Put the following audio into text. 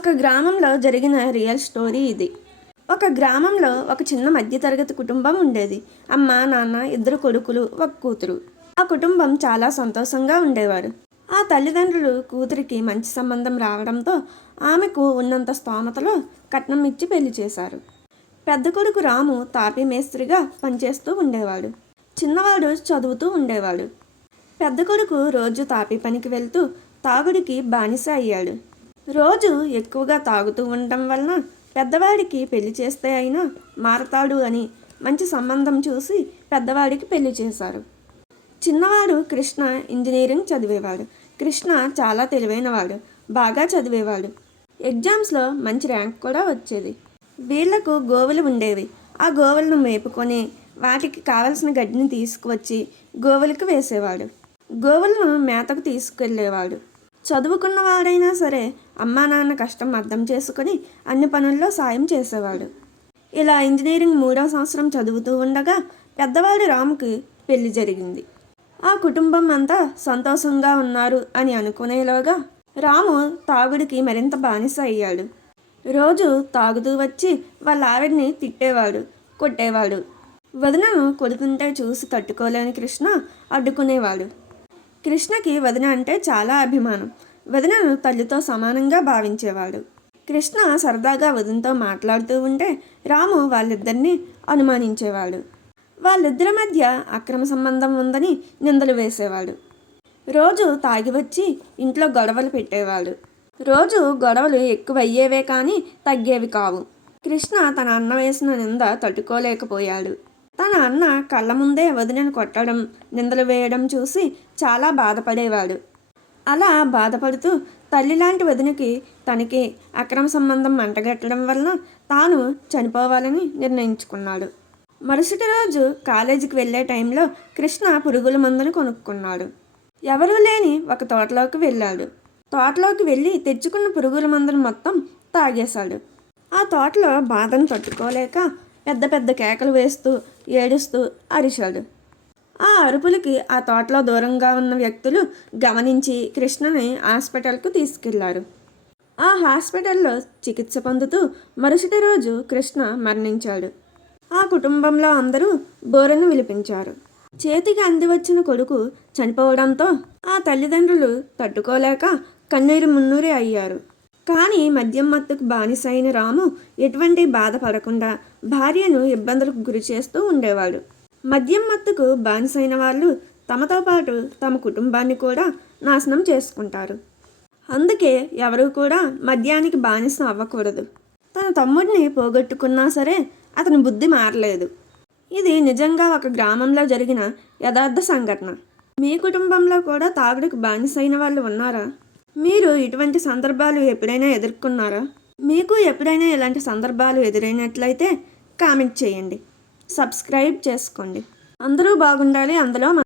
ఒక గ్రామంలో జరిగిన రియల్ స్టోరీ ఇది. ఒక గ్రామంలో ఒక చిన్న మధ్యతరగతి కుటుంబం ఉండేది. అమ్మ నాన్న ఇద్దరు కొడుకులు ఒక కూతురు. ఆ కుటుంబం చాలా సంతోషంగా ఉండేవారు. ఆ తల్లిదండ్రులు కూతురికి మంచి సంబంధం రావడంతో ఆమెకు ఉన్నంత స్తోమతలో కట్నం ఇచ్చి పెళ్ళి చేశారు. పెద్ద కొడుకు రాము తాపీ మేస్త్రిగా పనిచేస్తూ ఉండేవాడు. చిన్నవాడు చదువుతూ ఉండేవాడు. పెద్ద కొడుకు రోజు తాపీ పనికి వెళ్తూ తాగుడికి బానిస అయ్యాడు. రోజు ఎక్కువగా తాగుతూ ఉండటం వలన పెద్దవాడికి పెళ్ళి చేస్తే అయినా మారతాడు అని మంచి సంబంధం చూసి పెద్దవాడికి పెళ్ళి చేశారు. చిన్నవాడు కృష్ణ ఇంజనీరింగ్ చదివేవాడు. కృష్ణ చాలా తెలివైనవాడు బాగా చదివేవాడు. ఎగ్జామ్స్లో మంచి ర్యాంక్ కూడా వచ్చేది. వీళ్ళకు గోవులు ఉండేవి. ఆ గోవులను మేపుకొని వాటికి కావలసిన గడ్డిని తీసుకువచ్చి గోవులకు వేసేవాడు. గోవులను మేతకు చదువుకున్న వాడైనా సరే అమ్మా నాన్న కష్టం అర్థం చేసుకొని అన్ని పనుల్లో సాయం చేసేవాడు. ఇలా ఇంజనీరింగ్ మూడో సంవత్సరం చదువుతూ ఉండగా పెద్దవాడి రాముకి పెళ్ళి జరిగింది. ఆ కుటుంబం అంతా సంతోషంగా ఉన్నారు అని అనుకునేలోగా రాము తాగుడికి మరింత బానిస అయ్యాడు. రోజు తాగుతూ వచ్చి వాళ్ళ ఆవిడ్ని తిట్టేవాడు కొట్టేవాడు. వదినను కొడుతుంటే చూసి తట్టుకోలేని కృష్ణ అడ్డుకునేవాడు. కృష్ణకి వదిన అంటే చాలా అభిమానం. వదినను తల్లితో సమానంగా భావించేవాడు. కృష్ణ సరదాగా వదినతో మాట్లాడుతూ ఉంటే రాము వాళ్ళిద్దరినీ అనుమానించేవాడు. వాళ్ళిద్దరి మధ్య అక్రమ సంబంధం ఉందని నిందలు వేసేవాడు. రోజు తాగి వచ్చి ఇంట్లో గొడవలు పెట్టేవాడు. రోజు గొడవలు ఎక్కువ అయ్యేవే కానీ తగ్గేవి కావు. కృష్ణ తన అన్న వేసిన నింద తట్టుకోలేకపోయాడు. నాన్న కళ్ళ ముందే వదినను కొట్టడం నిందలు వేయడం చూసి చాలా బాధపడేవాడు. అలా బాధపడుతూ తల్లి లాంటి వదినకి తనకి అక్రమ సంబంధం అంటగట్టడం వలన తాను చనిపోవాలని నిర్ణయించుకున్నాడు. మరుసటి రోజు కాలేజీకి వెళ్ళే టైంలో కృష్ణ పురుగుల మందును కొనుక్కున్నాడు. ఎవరూ లేని ఒక తోటలోకి వెళ్ళాడు. తోటలోకి వెళ్ళి తెచ్చుకున్న పురుగుల మందును మొత్తం తాగేశాడు. ఆ తోటలో బాధను తట్టుకోలేక పెద్ద పెద్ద కేకలు వేస్తూ ఏడుస్తూ అరిచాడు. ఆ అరుపులకి ఆ తోటలో దూరంగా ఉన్న వ్యక్తులు గమనించి కృష్ణని హాస్పిటల్కు తీసుకెళ్ళారు. ఆ హాస్పిటల్లో చికిత్స పొందుతూ మరుసటి రోజు కృష్ణ మరణించాడు. ఆ కుటుంబంలో అందరూ బోరను విలిపించారు. చేతికి అంది వచ్చిన కొడుకు చనిపోవడంతో ఆ తల్లిదండ్రులు తట్టుకోలేక కన్నీరు మున్నూరి అయ్యారు. కానీ మద్యం మత్తుకు బానిసైన రాము ఎటువంటి బాధపడకుండా భార్యను ఇబ్బందులకు గురి చేస్తూ ఉండేవాడు. మద్యం మత్తుకు బానిసైన వాళ్ళు తమతో పాటు తమ కుటుంబాన్ని కూడా నాశనం చేసుకుంటారు. అందుకే ఎవరూ కూడా మద్యానికి బానిసం అవ్వకూడదు. తన తమ్ముడిని పోగొట్టుకున్నా సరే అతని బుద్ధి మారలేదు. ఇది నిజంగా ఒక గ్రామంలో జరిగిన యథార్థ సంఘటన. మీ కుటుంబంలో కూడా తాగుడుకు బానిసైన వాళ్ళు ఉన్నారా? మీరు ఇటువంటి సందర్భాలు ఎప్పుడైనా ఎదుర్కొన్నారా? మీకు ఎప్పుడైనా ఇలాంటి సందర్భాలు ఎదురైనట్లయితే కామెంట్ చేయండి. సబ్స్క్రైబ్ చేసుకోండి. అందరూ బాగుండాలి. అందులో